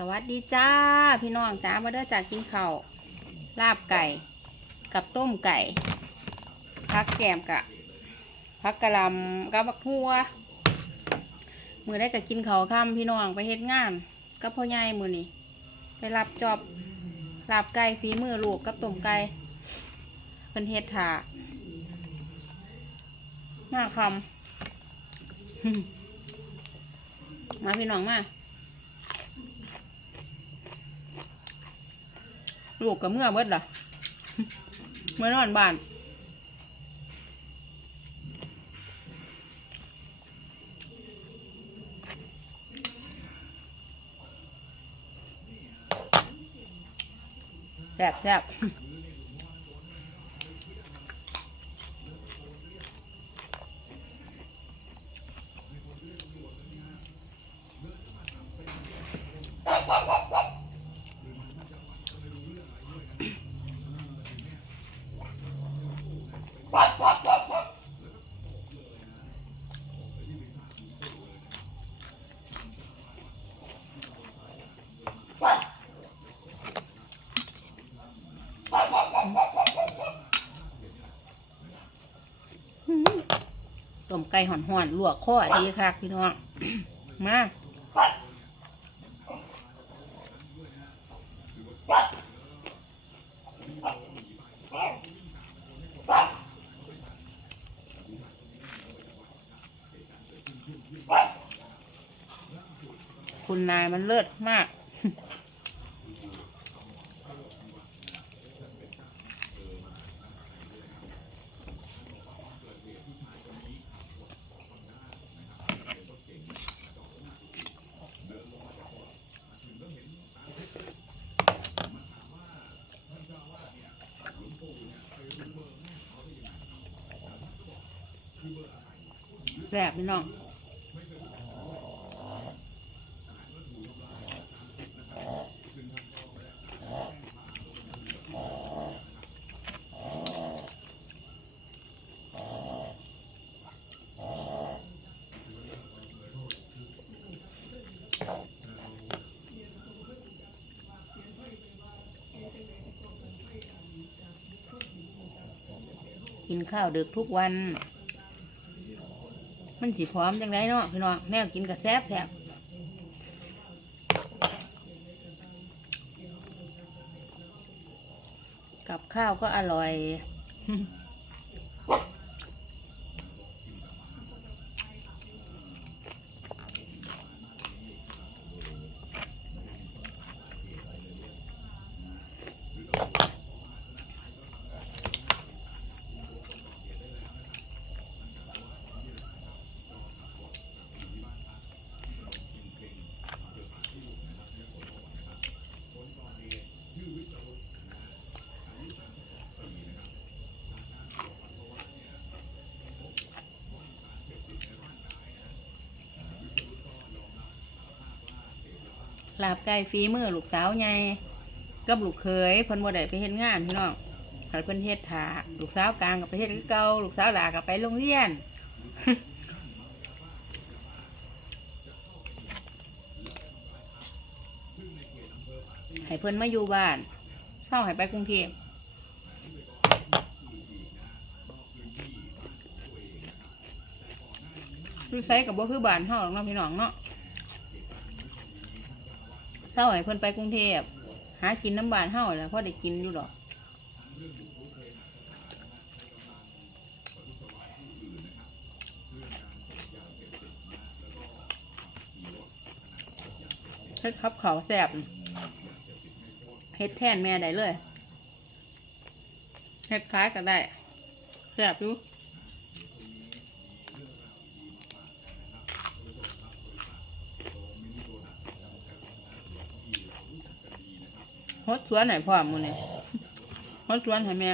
สวัสดีจ้า พี่น้องจ้ามาเด้อจากกินข้าวลาบไก่ กับต้มไก่พักแกมกะพักกะลำกับบักหัวมือได้กับกินข้าวค่ำพี่น้องไปเฮ็ดงานกับพ่อใหญ่มือนี่ไปรับจอบลาบไก่ฝีมือลูกกับต้มไก่เป็นเฮ็ดถาหน้าคำมาพี่น้องมา ลูกกับเมื่อเบิดล่ะเมื่อนอนบ้านแซ่บแซ่บ ต้มไก่ห่อนๆลวกข้อดีค่ะพี่น้อง มา คุณนายมันเลิศมาก แซ่บพี่น้อง นข้าวดึกทุกวัน มันสีพร้อมจังไรเนาะพี่น้องแนวกินกับแซบแซบกับข้าวก็อร่อย ลาบไก่ฝีมือลูกสาวไงกับลูกเคยเพิ่นบ่ได้ไปเฮ็ดงานพี่น้องให้เพิ่นเฮ็ดถาลูกสาวกลางกับไปเฮ็ดคือเก่าลูกสาวหลากับไปโรงเรียนให้เพิ่นมาอยู่บ้านเศร้าให้ไปกรุงเทพคือไซกับบ่คือบ้านเฮาหรอกเนาะพี่น้องเนาะ ศร้าให้เพิ่นไปกรุงเทพหากินน้ำบานเฮาแหล้วพอได้กินอยู่ดอกเฮ็ดขับเขาวแซบเฮ็ดแทนแม่ได้เลยเฮ็ดคล้ายก็ได้แซบอยู่ ฮดสวนไหนพ่อมูนี่ฮดสวนให้แม่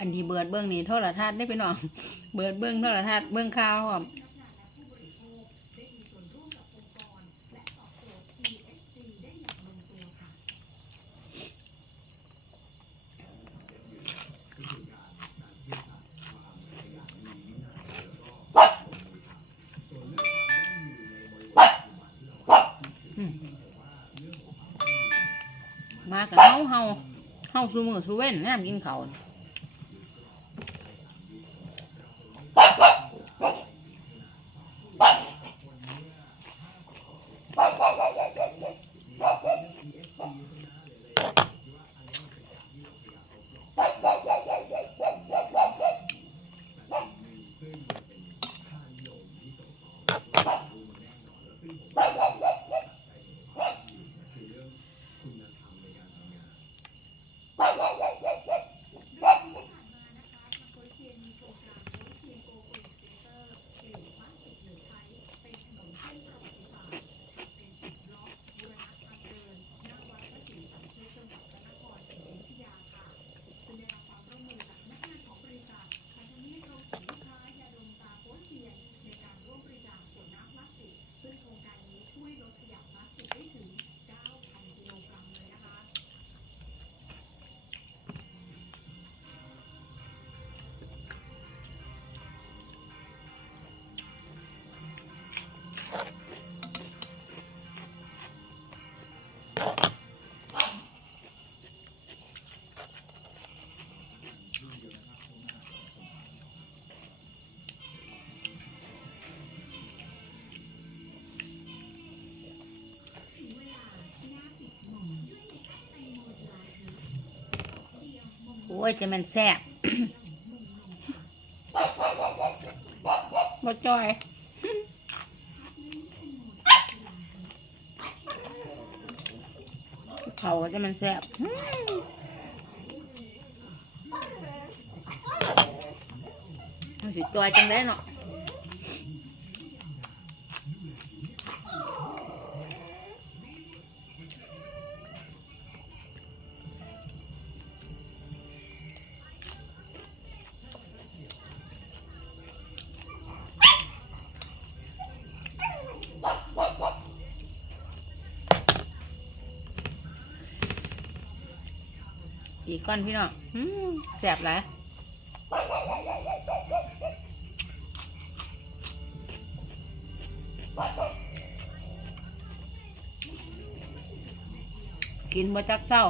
อันที่เบิดเบื้องนี้โทรทัศน์ได้พี่น้อง เบิดเบื้องโทรทัศน์เบื้องข่าวพร้อมมากับเฮาเฮาเฮาซูมือซูเว้นน้ำกินเขา ยจะมันแซ่บบ่จอยเขาก็จะมันแซ่บมันสิจอยจังได้เนาะ อีกก้อนพี่น้องแซ่บหลายกินบ่จักเศร้า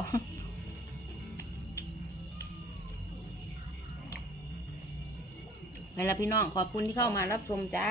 ไปละพี่น้องขอบคุณที่เข้ามารับชมจ้า